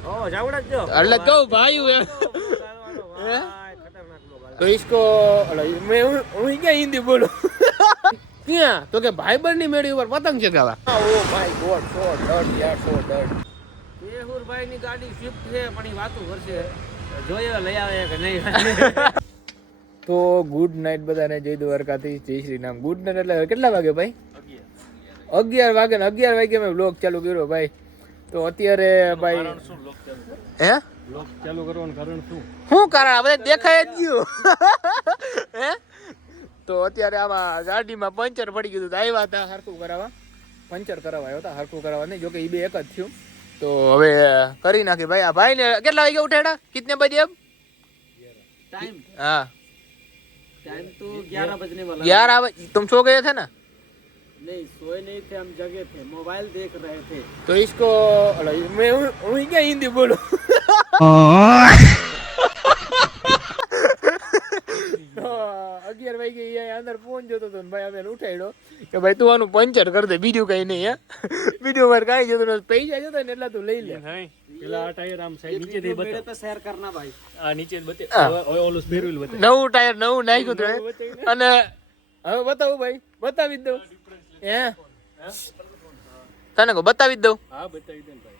એટલે કહું ભાઈ એમ. તો ઇસકો મેં હું ક્યાં હિન્દી બોલું? ક્યાં? તો કે ભાઈ ભાઈબંધની મેળી ઉપર પતંગ ચગાવા ઓ ભાઈ ગોડ સો ડટ યાર સો ડટ મેહુરભાઈ ની ગાડી સ્વિફ્ટ છે પણ એ વાતો કરશે. જોઈએ લઈ આવે કે નહીં. તો ગુડ નાઇટ બધાને જય દ્વારકાથી જય શ્રી નામ ગુડ નાઇટ એટલે કેટલા વાગે ભાઈ? અગિયાર. વાગે ને અગિયાર વાગે મેં બ્લોગ ચાલુ કર્યો ભાઈ. તો અત્યારે ભાઈ હે લોક ચાલુ કરવાનું કારણ શું શું કારણ આ બધા દેખાય જ ગયું હે તો અત્યારે આમાં ગાડીમાં પંચર પડી ગયું હતું તો આવ્યા હતા હરખું કરાવવા પંચર કરાવવા આવ્યા હતા હરખું કરાવવા નહીં જોકે એ બે એક જ થયું તો હવે કરી નાખી ભાઈ આ ભાઈને કેટલા વાગે ઉઠાડ્યા કિતને બજે અબ टाइम हाँ टाइम तो ग्यारह बजने वाला ग्यारह बजे तुम सो गए थे ना नहीं सोए नहीं थे हम जगे थे मोबाइल देख रहे थे तो इसको अला, मैं हूँ हूँ क्या हिंदी बोलो અગિયાર વાગે અહીંયા અંદર ફોન જોતો હતો ને ભાઈ અમે ઉઠાડ્યો કે ભાઈ તું આનું પંચર કર દે બીજું કઈ નહીં હે બીજું મારે કાંઈ જોતું નથી પૈસા જોતા ને એટલા તું લઈ લે પેલા આ ટાયર આમ સાઈડ નીચે થી બતાવ पे शेयर करना भाई આ નીચે બતે હા. હવે ઓલું સ્પેરવ્હીલ બતે નવું ટાયર નવું નાખ્યું તું અને હવે બતાવું ભાઈ બતાવી જ દઉં હે? તને કહું બતાવી જ દઉં. હા બતાવી દઉં ભાઈ.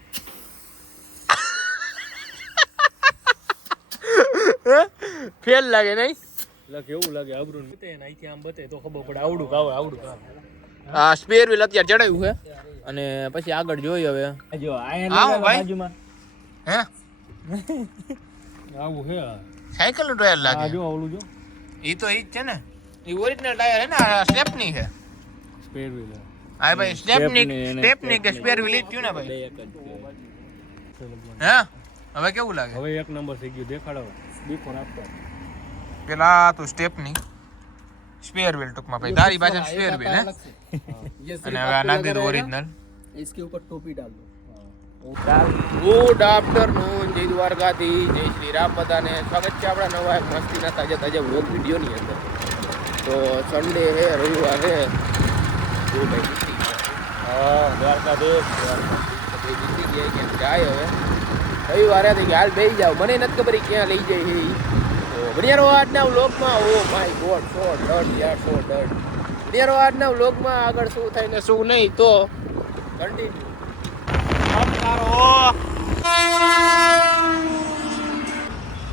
ફેલ લાગે નહીં? લાગે એવું લાગે આબરૂ બતે ને અહીંથી આમ બતે તો ખબર પડે. આવડું ગાવે આવડું ગાવે આ સ્પેર વ્હીલ અત્યારે ચડાવ્યું છે. અને પછી આગળ જોઈ હવે. જો આયા. બાજુમાં. હે? આવું હે સાયકલનું ટાયર આ લાગે જો ઓલું જો. એ તો ઈ જ છે ને. એ ઓરિજિનલ ટાયર હે ને આ સ્ટેપની છે. સ્પેરવ્હીલ હા ભાઈ સ્ટેપની Stepney એને સ્ટેપની કે સ્પેર વ્હીલ જ થયું ને બે ભાઈ એક જ છે. હે હવે કેવું લાગે હવે એક નંબર થઈ ગયું દેખાડો બિફોર આફ્ટર પેલા તો સ્ટેપની સ્પેર વ્હીલ ટૂંકમાં ભાઈ તારી પાસે સ્પેર વ્હીલ હે અને હવે આ નાખી દીધું ઓરિજિનલ इसके ऊपर टोपी डाल दो ગુડ આફ્ટરનૂન જય દ્વારકાથી જય શ્રી રામ બધાને સ્વાગત છે આપણા નવા એક મસ્તીના તાજા તાજા વ્લોગ વિડીયોની અંદર તો સન્ડે હે રવિવાર હે જો ભાઈ જીતી ગયા. હા દ્વારકાધીશ. જીતી ગયા જાય હવે રવિવારે હતી કે હાલ બેસી જાવ મને નથી ખબર ક્યાં લઈ જાય. તો બનિયારો આજના વ્લોગમાં ઓ માય ગોડ સો ડર યાર સો ડર બનિયારો આજના વ્લોગમાં આગળ શું થાય ને શું નહીં તો કન્ટિન્યુ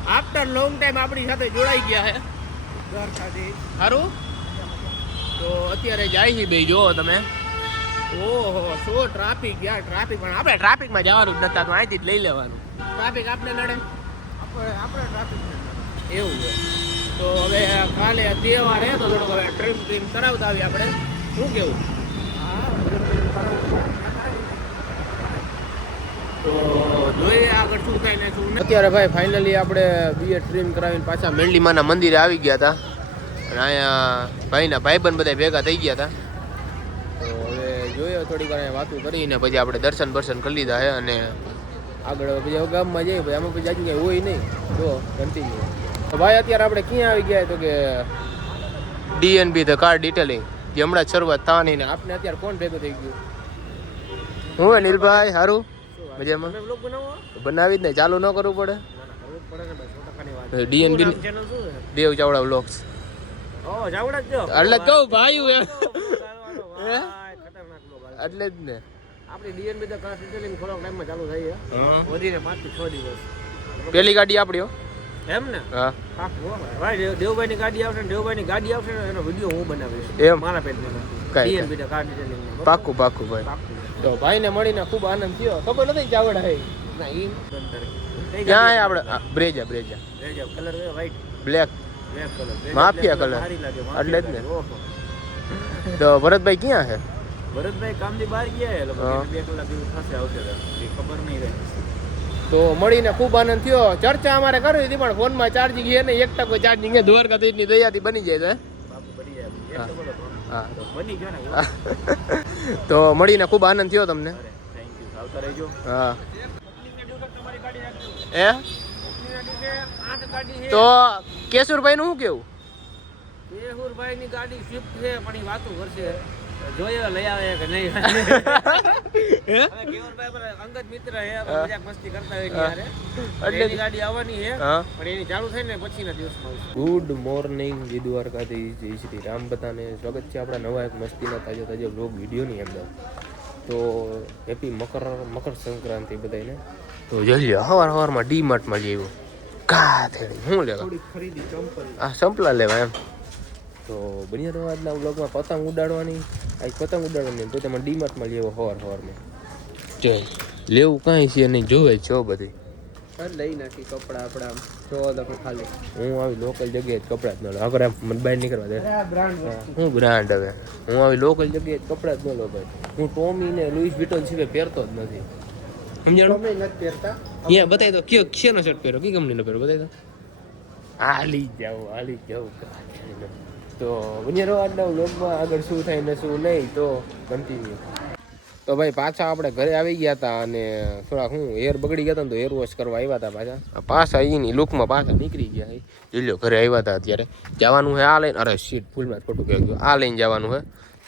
આફ્ટર લોંગ ટાઈમ આપણી સાથે જોડાઈ ગયા છે સારું તો અત્યારે જાય છે બે જોવો તમે. ઓહો શું ટ્રાફિક યાર ટ્રાફિક પણ આપણે ટ્રાફિકમાં જવાનું જ નતા તો અહીંથી જ લઈ લેવાનું. ટ્રાફિક આપણે નડે. આપણે આપણે ટ્રાફિક એવું છે. તો હવે કાલે તહેવાર હે તો થોડુંક હવે ટ્રીમ ટ્રીમ કરાવતા આવીએ આપણે. શું કેવું? તો જોઈએ આગળ શું થાય ને શું અત્યારે ભાઈ ફાઇનલી આપણે બીએ ટ્રીમ કરાવીને પાછા મેરડીમાના મંદિરે આવી ગયા હતા. અને અહીંયા ભાઈના ભાઈબંધ બધા ભેગા થઈ ગયા હતા તો હવે જોઈએ થોડીક વાર વાતું કરીને પછી આપણે દર્શન બર્શન કરી લીધા છે અને આગળ પછી હવે ગામમાં જઈએ પછી આમાં પછી આજુ હોય નહીં. તો કન્ટિન્યુ તો ભાઈ અત્યારે આપણે ક્યાં આવી ગયા તો કે ડીએનબી ધ કાર ડિટેલિંગ જે હમણાં જ શરૂઆત થવાની ને આપને અત્યારે કોણ ભેગું થઈ ગયું? હું નીલભાઈ સારું મજામાં? બનાવો? જ ને ચાલુ ન કરવું પડે. ડીએનબી દેવ ચાવડા વ્લોગ્સ જ જો એટલે કહું ભાઈ એમ. એટલે જ ને. આપણી ડીએનબી તો કાર ડિટેલિંગ થોડોક ટાઈમમાં ચાલુ થઈ વધીને પાંચથી છ દિવસ. પેલી ગાડી આપણી હો. એમ ને? હા. ભાઈ. દેવભાઈ ની ગાડી આવશે ને દેવભાઈની ગાડી આવશે ને એનો વીડિયો હું બનાવીશ. એમ? મારા પેજમાં ડીએનબી તો કાર ડિટેલિંગ પાક્કું પાક્કું ભાઈ. પાકું તો ભાઈને મળીને ખૂબ આનંદ થયો. ખબર નથી ચાવડા હે. ના ઈ ક્યાં આપણે Brezza Brezza. Brezza colour white black colour mafia લાગે એટલે જ ને. તો ભરતભાઈ ક્યાં છે? ભરતભાઈ કામથી બહાર ગયા એ બે કલાક થશે આવશે તો. ખબર નહીં રહે. તો મળીને ખૂબ આનંદ થયો. ચર્ચા અમારે કરવી હતી પણ ફોનમાં ચાર્જિંગ છે ને એક ટકો ચાર્જિંગ છે. દ્વારકાધીશની દયાથી બની જાય છે. બની જાય. એક હા. તો બોલો તો. હા. તો બની ગયો ને. તો મળીને ખૂબ આનંદ થયો તમને. થેન્ક યુ આવતા રહેજો. હા. તમારી ગાડી રાખજો. એ તો કેશુરભાઈનું શું કેવું? મેહુરભાઈ ની ગાડી સ્વિફ્ટ છે પણ એ વાતું કરશે. જોઈએ લઈ આવે કે નહીં. હે? હવે અંગત મિત્ર છે મજાક મસ્તી કરતા હોય ત્યારે એટલે- ગાડી આવવાની છે પણ એની ચાલુ થાય ને પછીના દિવસમાં ગુડ મોર્નિંગ દ્વારકાધીશ જય શ્રી રામ બધાને. સ્વાગત છે આપણા નવા એક મસ્તીના તાજા તાજા બ્લોગ વિડીયોની અંદર. તો હેપી મકર મકર સંક્રાંતિ બધાને તો જોઈ સવાર સવારમાં ડી માર્ટમાં જેવું કા થેડી શું લેવા આ ચંપલા લેવા એમ. તો બન્યા તો આજના બ્લોગમાં પતંગ ઉડાડવાની. આ પતંગ ઉડાડવાની તો તેમાં ડીમાર્ટમાં લેવો હોર સવારમાં જો લેવું કાંઈ છે નહીં જોવે જ છો બધી. લઈ નાખી કપડા આપડા જોવો તમે ખાલી. હું આવી લોકલ જગ્યાએ જ કપડાં જ ન આગળ મને બહાર નીકળવા દે. બ્રાન્ડ હું બ્રાન્ડ હવે. હું આવી લોકલ જગ્યાએ જ કપડાં જ ન ભાઈ. હું ટોમી ને લુઈસ વિટોન સિવાય પહેરતો જ નથી. સમજાણું? તો અહીંયા બતાવી દો કયો શેનો શર્ટ પહેરો? કઈ કંપનીનો પહેરો? બતાવી દો. હાલી જાવ હાલી જાવ તો બન્યા રહો આજના વ્લોગમાં. આગળ શું થાય ને શું નહીં તો કન્ટિન્યુ તો ભાઈ પાછા આપણે ઘરે આવી ગયા હતા અને થોડા હું હેર બગડી ગયા હતા ને તો હેર વોશ કરવા આવ્યા હતા પાછા. પાછા એની લુકમાં પાછા નીકળી ગયા જોઈ લો ઘરે આવ્યા હતા અત્યારે. જવાનું છે આ લઈને. અરે શીટ ફૂલમાં ખોટું કહેવાય ગયું. આ લઈને જવાનું છે.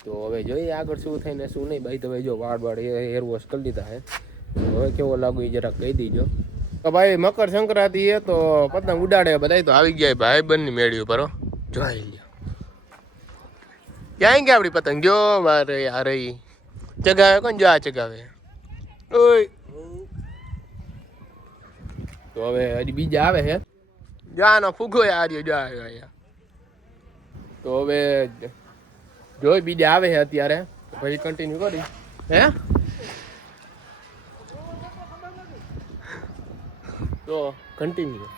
તો હવે જોઈએ આગળ શું થાય ને શું નહીં. ભાઈ તો ભાઈ જો વાળ વાળ હેર વોશ કરી લીધા તો હવે કેવો લાગુ એ જરાક કહી દીજો. તો ભાઈ મકર સંક્રાંતિ એ તો પતંગ ઉડાડે બધા તો આવી ગયા ભાઈ બંને મેળ્યું પર. જોઈ લ્યો. ક્યાં ગયા આપણી પતંગ? જો મારે આ રહી. ચગાવે કોણ? જો આ ચગાવે. ઓય. તો હવે હજી બીજા આવે છે જો આનો ફૂગો યાર જો આવ્યો તો હવે જોઈ બીજા આવે છે અત્યારે. પછી કન્ટિન્યુ કરી. હે? તો કન્ટિન્યુ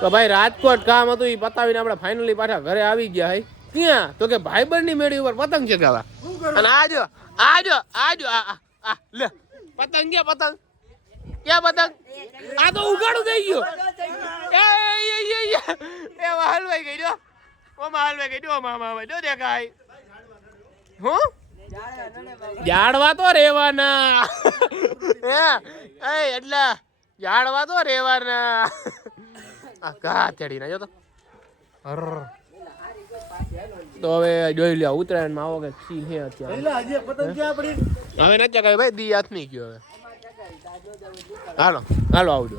તો ભાઈ રાજકોટ કામ હતું એ પતાવીને આપણે ફાઇનલી પાછા ઘરે આવી ગયા હઈ. ક્યાં? તો કે ભાઈબંધની મેળી ઉપર પતંગ ચગાવા અને આજો આજો આજો આ આ, લે. પતંગ ક્યાં પતંગ? ક્યાં પતંગ? આ તો ઉગાડું થઈ ગયું. એ એ એ એ એ હલવાઈ ગઈ જો. ઓમાં હલવાઈ ગઈ જો મામા હવે જો દેખાય. હું? જાડવા તો રેવાના હે? એટલે જાડવા તો રેવાના. આ ઘા ચડી ના જો તો. તો હવે જોઈ લ્યો ઉત્તરાયણમાં આવો કે સી હે અત્યારે. હવે ના ચગાવી ભાઈ દી હાથ નહીં ગયો હવે. હાલો હાલો આવજો.